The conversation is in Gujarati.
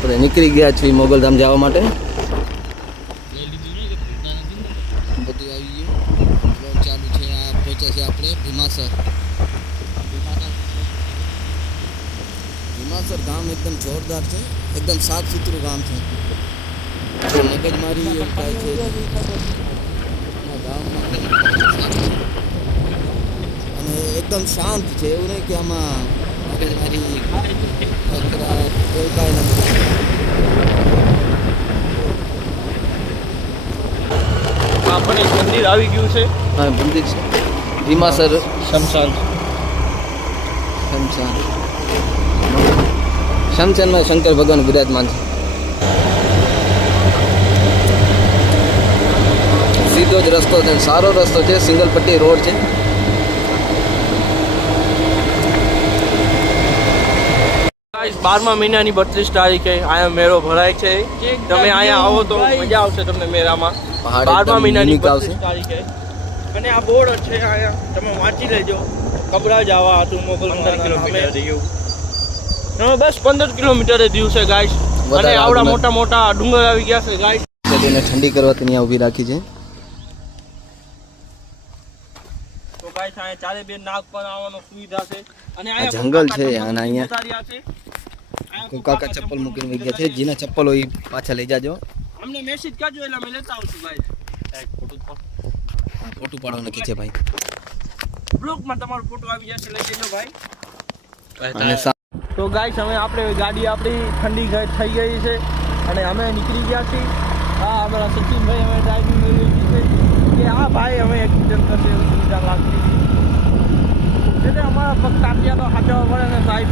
આપણે નીકળી ગયા છીએ મોગલધામ જવા માટે. બધું આવી ગયું, બ્લોગ ચાલુ છે. આ પહોંચ્યા છે આપણે ભીમાસર. ભીમાસર ગામ એકદમ જોરદાર છે, એકદમ સાફ સુથરું ગામ છે. મગજમારી એવું થાય છે ગામમાં, અને એકદમ શાંત છે. એવું નહીં કે આમાં મગજમારી એવું કાંઈ નથી. પણ એક મંદિર આવી ગયું છે. હા, મંદિર છે ભીમાસર શમશાન. શમશાનમાં શંકર ભગવાન બિરાજમાન છે. સીધો જ રસ્તો છે, સારો રસ્તો છે, સિંગલ પટ્ટી રોડ છે. ગાઈસ 12મા મહિનાની 32 તારીખે અહીંયા મેળો ભરાય છે. તમે અહીંયા આવો તો મજા આવશે તમને મેળામાં. 12મા મહિનાની 32 તારીખે. અને આ બોર્ડ છે અહીંયા, તમે વાંચી લેજો. કબરા જવા હતું મોગલ 15 કિલોમીટર થયું. બસ 15 કિલોમીટર થયું છે ગાઈસ. અને આવડા મોટા મોટા ડુંગર આવી ગયા છે ગાઈસ. તેને ઠંડી કરવાથી અહીંયા ઊભી રાખી છે. તો ગાઈસ અહીંયા ચારે બે નાગ પર આવવાનો સુવિધા છે. અને આ જંગલ છે અને અહીંયા કાકા ચપ્પલ મૂકીને ગયા છે. જેના ચપ્પલ હોય પાછા લઈ જાજો. અમને મેસેજ કરજો એટલે અમે લેતા આવશું ગાઈસ. ફોટો પાડવાનો કે છે ભાઈ, બ્લોગમાં તમારો ફોટો આવી જશે, લઈ લેજો ભાઈ. અને તો ગાઈસ હવે આપણે ગાડી આપણી ઠંડી થઈ ગઈ છે અને અમે નીકળી ગયા છીએ. હા, અમારા સચિનભાઈ અમે ડ્રાઇવિંગ કરી છે કે આ ભાઈ અમે એક્સિડન્ટ કરશે એવું સુવિધા લાગતી એટલે અમારા પગ કાપ્યા તો હાચવા પડે ને સાહેબ.